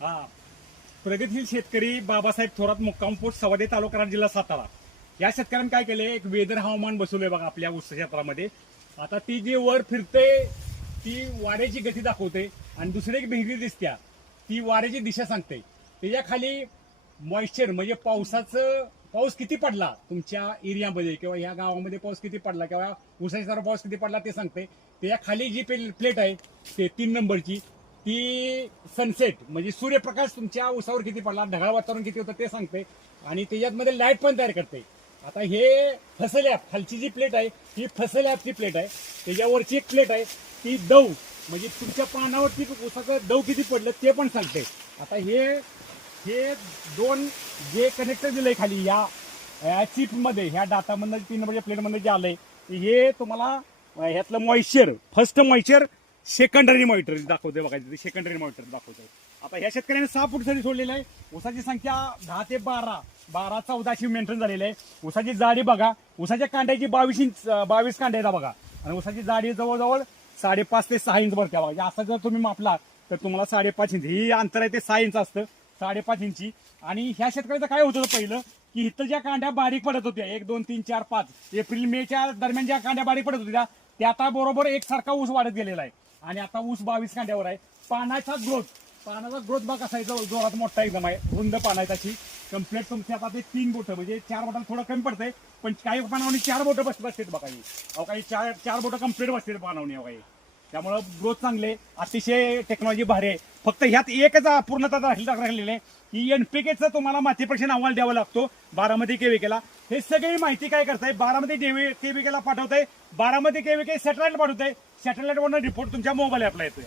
हा, प्रगतशील शेतकरी बाबासाहेब थोरात मुक्काम पोस्ट सवादे तालुका कराड जिल्हा सातारा या शेतकऱ्यांनी काय केले, एक वेदर हवामान बसवलंय बघा आपल्या ऊस क्षेत्रामध्ये. आता ती जी वर फिरते ती वाऱ्याची गती दाखवते आणि दुसरी एक भिंगरी दिसत्या ती वाऱ्याची दिशा सांगते. त्याच्या खाली मॉइश्चर म्हणजे पाऊस किती पडला तुमच्या एरियामध्ये किंवा या गावामध्ये पाऊस किती पडला किंवा ऊसाच्या क्षेत्रावर पाऊस किती पडला ते सांगते. त्याच्या खाली जी प्लेट आहे ते 3 नंबरची ती सनसेट म्हणजे सूर्यप्रकाश तुमच्या ऊसावर किती पडला, ढगाळ वातावरण किती होतं ते सांगते आणि त्याच्यामध्ये लाईट पण तयार करते. आता हे फसल ॲप खालची जी प्लेट आहे ही फसल ॲपची प्लेट आहे. त्याच्यावरची एक प्लेट आहे ती दव म्हणजे तुमच्या पानावरती ऊसाचं दव किती पडलं ते पण सांगते. आता हे दोन जे कनेक्टर दिलंय खाली या चिपमध्ये ह्या डाटामधनं 3 नंबरच्या प्लेटमध्ये जे आलंय हे तुम्हाला ह्यातलं moisture first moisture secondary monitor दाखवते बघा, सेकंडरी मॉनिटर दाखवतोय. आता ह्या शेतकऱ्याने 6 फूट सरी सोडलेलं आहे. ऊसाची संख्या 10 ते 12 14 मेंटेन झालेली आहे. ऊसाची जाडी बघा, ऊसाच्या कांड्याची 22 कांड्या बघा आणि ऊसाची जाडी जवळजवळ 5.5 ते 6 इंच भरत्या बघा. असं जर तुम्ही मापला तर तुम्हाला 5.5 इंच ही अंतर आहे ते 6 इंच असतं, 5.5 इंची. आणि ह्या शेतकऱ्याचं काय होतं पहिलं की इथं ज्या कांड्या बारीक पडत होत्या 1 2 3 4 5 एप्रिल मेच्या दरम्यान ज्या कांड्या बारीक पडत होत्या त्या आता बरोबर एकसारखा ऊस वाढत गेलेला आहे आणि आता ऊस 22 कांड्यावर आहे. पानाचा ग्रोथ बघ कसा आहे, जोरात मोठा एकदम आहे, रुंद पान आहे त्याची कम्प्लीट. तुमची आता ते 3 बोटं म्हणजे 4 बोटाला थोडं कमी पडतंय पण काही पानावणी 4 बोटं बसते बघा. काही 4 बोटं कम्प्लीट बसते पानावणी बघा. त्यामुळं ग्रोथ चांगले, अतिशय टेक्नॉलॉजी भारी आहे. फक्त ह्यात एकच पूर्णता राहिलेली आहे की एनपीकेचं तुम्हाला माती परीक्षण अहवाल द्यावा लागतो बारामती केविकेला. हे सगळी माहिती काय करताय बारामती केविकेला पाठवताय, बारामती केविके सॅटेलाइट पाठवताय, सॅटेलाइटवरनं रिपोर्ट तुमच्या मोबाईल ॲपला येतो.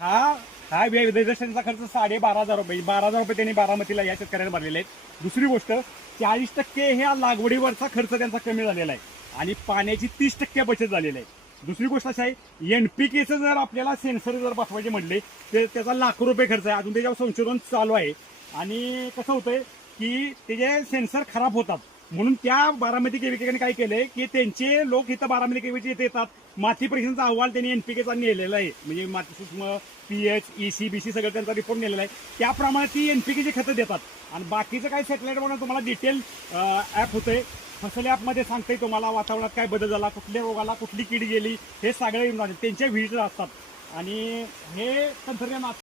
हा रजिस्ट्रेशनचा खर्च 12,500 रुपये, 12,000 रुपये त्यांनी बारामतीला या शेतकऱ्यांना भरलेले आहेत. दुसरी गोष्ट 40% ह्या लागवडीवरचा खर्च त्यांचा कमी झालेला आहे आणि पाण्याची 30% बचत झालेली आहे. दुसरी गोष्ट अशी आहे एनपीकेचं जर आपल्याला सेन्सर जर बसवायचे म्हटले तर त्याचा लाखो रुपये खर्च आहे. अजून त्याच्यावर संशोधन चालू आहे आणि कसं होतंय की त्याचे सेन्सर खराब होतात म्हणून त्या बारामती केविकेने काय केलंय की त्यांचे लोक इथं बारामती केविके इथे येतात, माती परीक्षेचा अहवाल त्यांनी एनपीकेचा नेलेला आहे म्हणजे माती सूक्ष्म पीएच EC सगळं त्यांचा रिपोर्ट नेलेला आहे. त्याप्रमाणे ती एनपीकेची खतं देतात आणि बाकीचं काय सॅटेलाइटवरून तुम्हाला डिटेल ॲप होतंय. फसल ॲपमध्ये सांगते तुम्हाला वातावरणात काय बदल झाला, कुठल्या रोगाला कुठली कीड गेली हे सगळे त्यांच्या व्हिडिओ असतात आणि हे तंत्रज्ञान